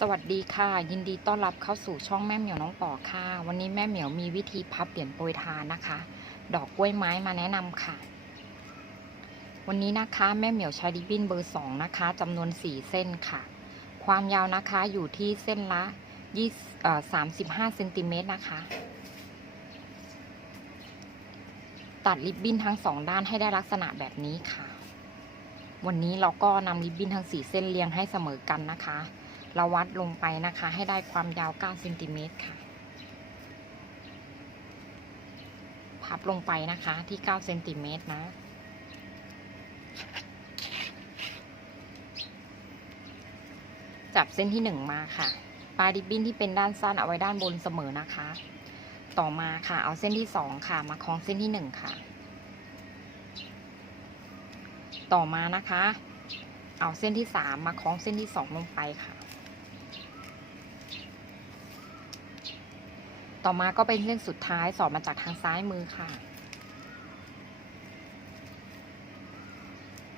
สวัสดีค่ะ ยินดีต้อนรับเข้าสู่ช่องแม่เหมียวน้องต่อค่ะ วันนี้แม่เหมียวมีวิธีพับเหรียญโปรยทานนะคะ ดอกกล้วยไม้มาแนะนำค่ะ วันนี้นะคะแม่เหมียวใช้ริบบิ้นเบอร์สองนะคะจำนวนสี่เส้นค่ะ ความยาวนะคะอยู่ที่เส้นละยี่สามสิบห้าเซนติเมตรนะคะ ตัดริบบิ้นทั้งสองด้านให้ได้ลักษณะแบบนี้ค่ะ วันนี้เราก็นำริบบิ้นทั้งสี่เส้นเรียงให้เสมอกันนะคะ เราวัดลงไปนะคะ ให้ได้ความยาว9เซนติเมตรค่ะ พับลงไปนะคะที่ 9 เซนติเมตรนะ จับเส้นที่ 1 มาค่ะ ปลายริบบิ้นที่เป็นด้านสั้นเอาไว้ด้านบนเสมอนะคะ ต่อมาค่ะ เอาเส้นที่ 2 ค่ะ มาคล้องเส้นที่ 1 ค่ะ ต่อมานะคะ เอาเส้นที่ 3 มาคล้องเส้นที่ 2 ลงไปค่ะ ต่อมาก็เป็นเส้นสุดท้ายสอดมาจากทางซ้ายมือค่ะ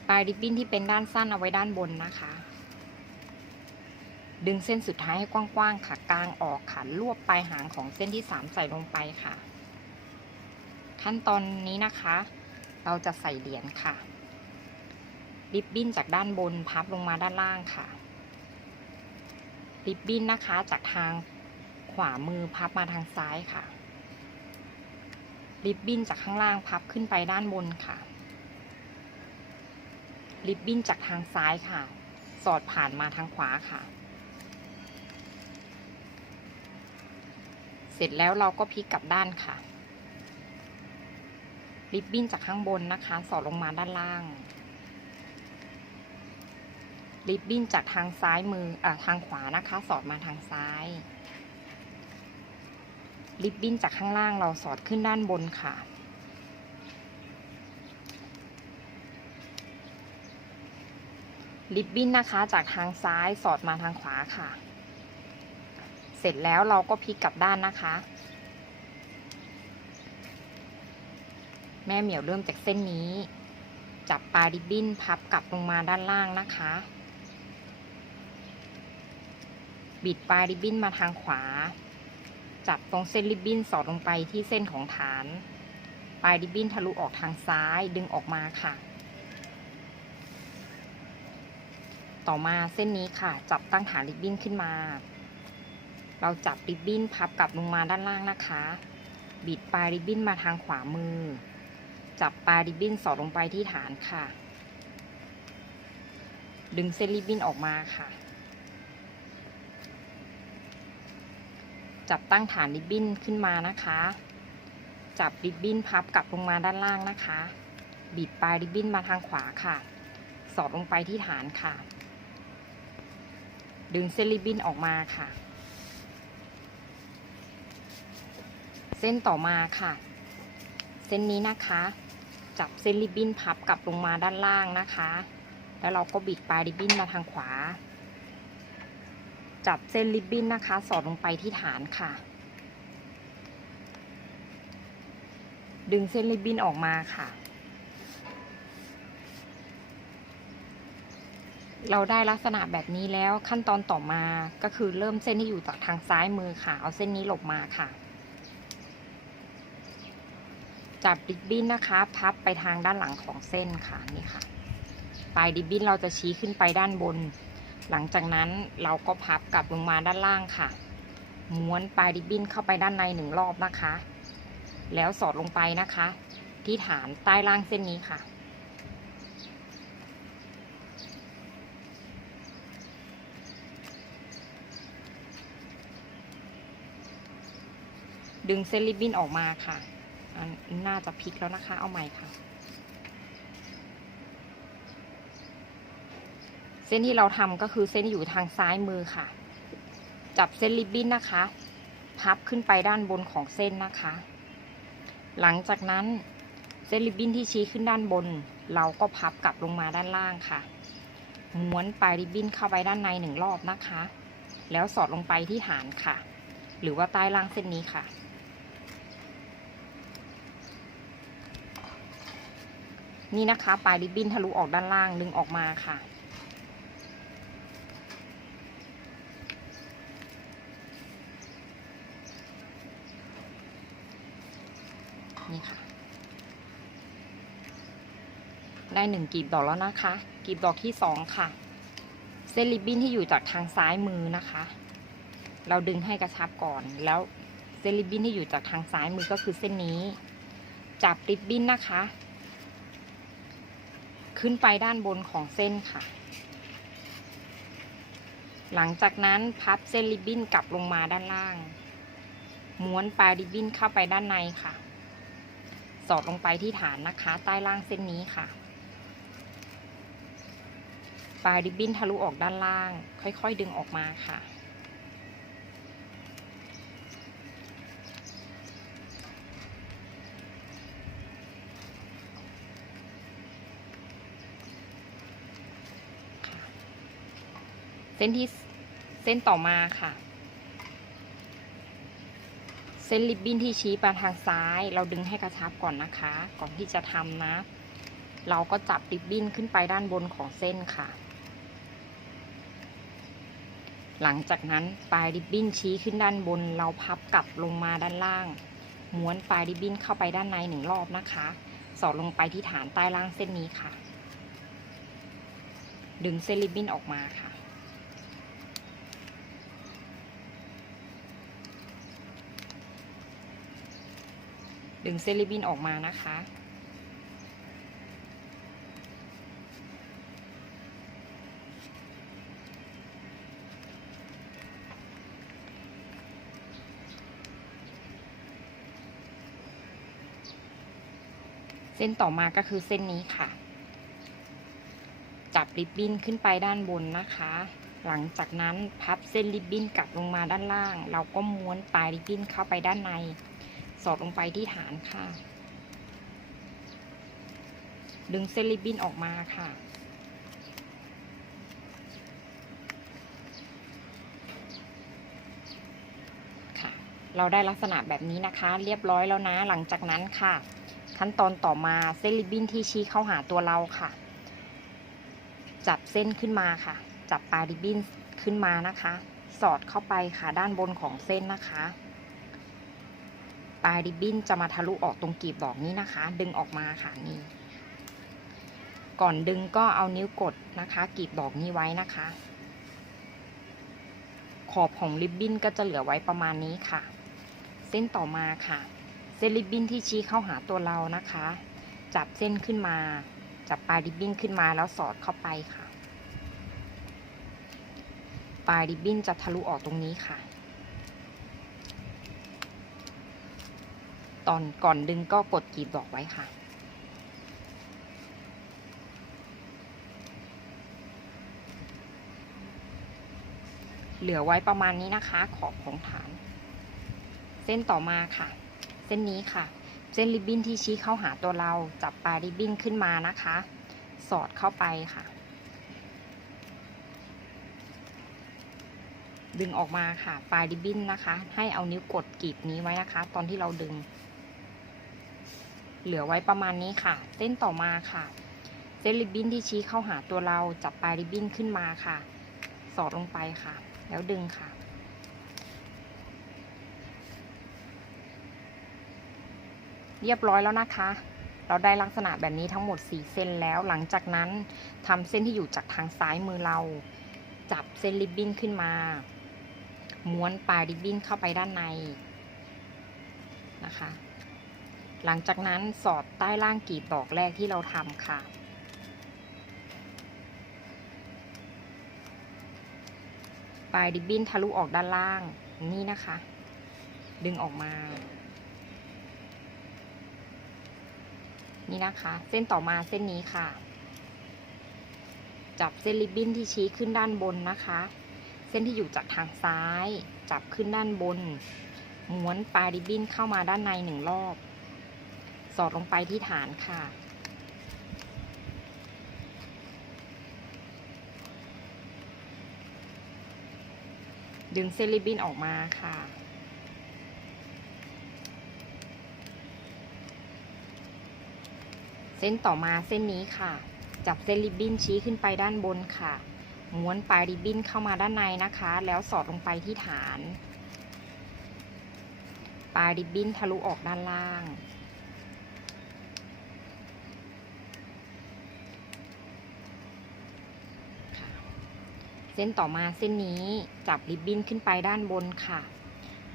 ปลายริบบิ้นที่เป็นด้านสั้นเอาไว้ด้านบนนะคะ ดึงเส้นสุดท้ายให้กว้างๆค่ะกลางออกค่ะรวบปลายหางของเส้นที่ 3 ใส่ลงไปค่ะ ขั้นตอนนี้นะคะ เราจะใส่เหรียญค่ะ ริบบิ้นจากด้านบนพับลงมาด้านล่างค่ะ ริบบิ้นนะคะจากทาง ขวามือพับมาทางซ้ายค่ะ ริบบิ้นจากข้างล่างพับขึ้นไปด้านบนค่ะ ริบบิ้นจากทางซ้ายค่ะ สอดผ่านมาทางขวาค่ะ เสร็จแล้วเราก็พลิกกลับด้านค่ะ ริบบิ้นจากข้างบนนะคะ สอดลงมาด้านล่างริบบิ้นจากทางซ้ายมืออ่าทางขวานะคะ สอดมาทางซ้าย ริบบิ้นจากข้างล่างเราสอดขึ้นด้านบนค่ะ ริบบิ้นนะคะจากทางซ้ายสอดมาทางขวาค่ะ เสร็จแล้วเราก็พลิกกลับด้านนะคะ แม่เหมียวเริ่มจากเส้นนี้ จับปลายริบบิ้นพับกลับลงมาด้านล่างนะคะ บิดปลายริบบิ้นมาทางขวา จับตรงเส้นริบบิ้นสอดลงไปที่เส้นของฐาน ปลายริบบิ้นทะลุออกทางซ้ายดึงออกมาค่ะ ต่อมาเส้นนี้ค่ะ จับตั้งฐานริบบิ้นขึ้นมา เราจับริบบิ้นพับกลับลงมาด้านล่างนะคะ บิดปลายริบบิ้นมาทางขวามือ จับปลายริบบิ้นสอดลงไปที่ฐานค่ะ ดึงเส้นริบบิ้นออกมาค่ะ จับตั้งฐานริบบิ้นขึ้นมานะคะ จับริบบิ้นพับกลับลงมาด้านล่างนะคะ บิดปลายริบบิ้นมาทางขวาค่ะ สอดลงไปที่ฐานค่ะ ดึงเส้นริบบิ้นออกมาค่ะ เส้นต่อมาค่ะ เส้นนี้นะคะ จับเส้นริบบิ้นพับกลับลงมาด้านล่างนะคะ แล้วเราก็บิดปลายริบบิ้นมาทางขวา จับเส้นริบบิ้นนะคะ สอดลงไปที่ฐานค่ะ ดึงเส้นริบบิ้นออกมาค่ะ เราได้ลักษณะแบบนี้แล้วขั้นตอนต่อมาก็คือเริ่มเส้นที่อยู่จากทางซ้ายมือค่ะ เอาเส้นนี้หลบมาค่ะ จับริบบิ้นนะคะ พับไปทางด้านหลังของเส้นค่ะนี่ค่ะ ปลายริบบิ้นเราจะชี้ขึ้นไปด้านบน หลังจากนั้นเราก็พับกลับลงมาด้านล่างค่ะ ม้วนปลายริบบิ้นเข้าไปด้านในหนึ่งรอบนะคะ แล้วสอดลงไปนะคะ ที่ฐานใต้ล่างเส้นนี้ค่ะ ดึงเส้นริบบิ้นออกมาค่ะอันน่าจะพลิกแล้วนะคะ เอาใหม่ค่ะ เส้นที่เราทำก็คือเส้นอยู่ทางซ้ายมือค่ะ จับเส้นริบบิ้นนะคะ พับขึ้นไปด้านบนของเส้นนะคะ หลังจากนั้นเส้นริบบิ้นที่ชี้ขึ้นด้านบน เราก็พับกลับลงมาด้านล่างค่ะ ม้วนปลายริบบิ้นเข้าไปด้านในหนึ่งรอบนะคะ แล้วสอดลงไปที่ฐานค่ะ หรือว่าใต้ล่างเส้นนี้ค่ะนี่นะคะ ปลายริบบิ้นทะลุออกด้านล่างดึงออกมาค่ะ นี่ค่ะ ได้หนึ่งกลีบดอกแล้วนะคะกลีบดอกที่สองค่ะ เส้นริบบิ้นที่อยู่จากทางซ้ายมือนะคะ เราดึงให้กระชับก่อนแล้วเส้นริบบิ้นที่อยู่จากทางซ้ายมือก็คือเส้นนี้ จับริบบิ้นนะคะ ขึ้นไปด้านบนของเส้นค่ะ หลังจากนั้นพับเส้นริบบิ้นกลับลงมาด้านล่างม้วนปลายริบบิ้นเข้าไปด้านในค่ะ สอดลงไปที่ฐานนะคะ ใต้ล่างเส้นนี้ค่ะ ปลายริบบิ้นทะลุออกด้านล่าง ค่อยๆ ดึงออกมาค่ะค่ะเส้นที่เส้นต่อมาค่ะ เส้นริบบิ้นที่ชี้ไปทางซ้าย เราดึงให้กระชับก่อนนะคะ ก่อนที่จะทำนะ เราก็จับริบบิ้นขึ้นไปด้านบนของเส้นค่ะ หลังจากนั้นปลายริบบิ้นชี้ขึ้นด้านบน เราพับกลับลงมาด้านล่าง ม้วนปลายริบบิ้นเข้าไปด้านในหนึ่งรอบนะคะ สอดลงไปที่ฐานใต้ล่างเส้นนี้ค่ะ ดึงเส้นริบบิ้นออกมาค่ะ ดึงเส้นริบบิ้นออกมานะคะ เส้นต่อมาก็คือเส้นนี้ค่ะ จับริบบิ้นขึ้นไปด้านบนนะคะ หลังจากนั้นพับเส้นริบบิ้นกลับลงมาด้านล่าง เราก็ม้วนปลายริบบิ้นเข้าไปด้านใน สอดลงไปที่ฐานค่ะ ดึงเส้นริบบิ้นออกมาค่ะ ค่ะ เราได้ลักษณะแบบนี้นะคะ เรียบร้อยแล้วนะ หลังจากนั้นค่ะ ขั้นตอนต่อมาเส้นริบบิ้นที่ชี้เข้าหาตัวเราค่ะ จับเส้นขึ้นมาค่ะ จับปลายริบบิ้นขึ้นมานะคะ สอดเข้าไปค่ะด้านบนของเส้นนะคะ ปลายริบบิ้นจะมาทะลุออกตรงกลีบดอกนี้นะคะ ดึงออกมาค่ะนี่ก่อนดึงก็เอานิ้วกดนะคะกลีบดอกนี้ไว้นะคะ ขอบของริบบิ้นก็จะเหลือไว้ประมาณนี้ค่ะ เส้นต่อมาค่ะ เส้นริบบิ้นที่ชี้เข้าหาตัวเรานะคะ จับเส้นขึ้นมา จับปลายริบบิ้นขึ้นมาแล้วสอดเข้าไปค่ะ ปลายริบบิ้นจะทะลุออกตรงนี้ค่ะ ตอนก่อนดึงก็กดกรีบดอกไว้ค่ะ เหลือไว้ประมาณนี้นะคะขอบของฐาน เส้นต่อมาค่ะ เส้นนี้ค่ะ เส้นริบบิ้นที่ชี้เข้าหาตัวเราจับปลายริบบิ้นขึ้นมานะคะ สอดเข้าไปค่ะ ดึงออกมาค่ะ ปลายริบบิ้นนะคะ ให้เอานิ้วกดกรีดนี้ไว้นะคะ ตอนที่เราดึง เหลือไว้ประมาณนี้ค่ะ เส้นต่อมาค่ะ เส้นริบบิ้นที่ชี้เข้าหาตัวเราจับปลายริบบิ้นขึ้นมาค่ะ สอดลงไปค่ะ แล้วดึงค่ะ เรียบร้อยแล้วนะคะ เราได้ลักษณะแบบนี้ทั้งหมด 4 เส้นแล้วหลังจากนั้นทำเส้นที่อยู่จากทางซ้ายมือเรา จับเส้นริบบิ้นขึ้นมา ม้วนปลายริบบิ้นเข้าไปด้านในนะคะ หลังจากนั้นสอดใต้ล่างกีบดอกแรกที่เราทำค่ะ ปลายริบบิ้นทะลุออกด้านล่างนี่นะคะ ดึงออกมา นี่นะคะ เส้นต่อมาเส้นนี้ค่ะ จับเส้นริบบิ้นที่ชี้ขึ้นด้านบนนะคะ เส้นที่อยู่จากทางซ้าย จับขึ้นด้านบนม้วนปลายริบบิ้นเข้ามาด้านในหนึ่งรอบ สอดลงไปที่ฐานค่ะ ดึงเส้นริบินออกมาค่ะ เส้นต่อมาเส้นนี้ค่ะ จับเส้นริบินชี้ขึ้นไปด้านบนค่ะ ม้วนปลายริบบิ้นเข้ามาด้านในนะคะ แล้วสอดลงไปที่ฐาน ปลายริบบิ้นทะลุออกด้านล่าง เส้นต่อมาเส้นนี้จับริบบิ้นขึ้นไปด้านบนค่ะ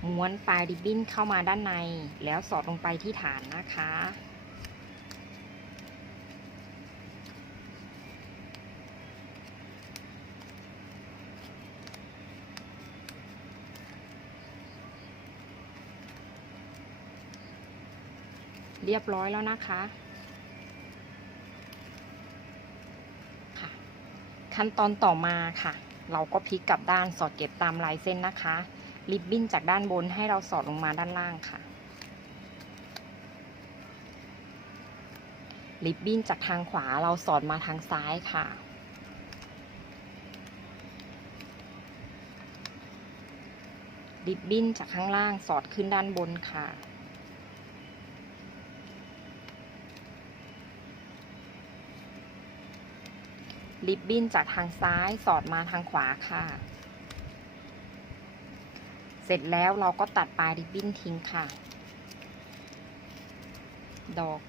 ม้วนปลายริบบิ้นเข้ามาด้านใน แล้วสอดลงไปที่ฐานนะคะ เรียบร้อยแล้วนะคะค่ะขั้นตอนต่อมาค่ะ เราก็พลิกกลับด้านสอดเก็บตามลายเส้นนะคะ ริบบิ้นจากด้านบนให้เราสอดลงมาด้านล่างค่ะ ริบบิ้นจากทางขวาเราสอดมาทางซ้ายค่ะ ริบบิ้นจากข้างล่างสอดขึ้นด้านบนค่ะ ริบบิ้นจากทางซ้ายสอดมาทางขวาค่ะ เสร็จแล้วเราก็ตัดปลายริบบิ้นทิ้งค่ะ ดอก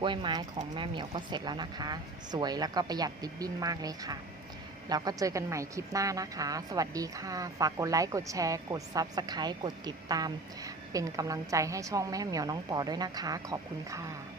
กล้วยไม้ของแม่เหมียวก็เสร็จแล้วนะคะ สวยแล้วก็ประหยัดริบบิ้นมากเลยค่ะแล้วก็เจอกันใหม่คลิปหน้านะคะ สวัสดีค่ะ ฝากกดไลค์ กดแชร์ กด Subscribe กดติดตาม เป็นกำลังใจให้ช่องแม่เหมียวน้องปอด้วยนะคะ ขอบคุณค่ะ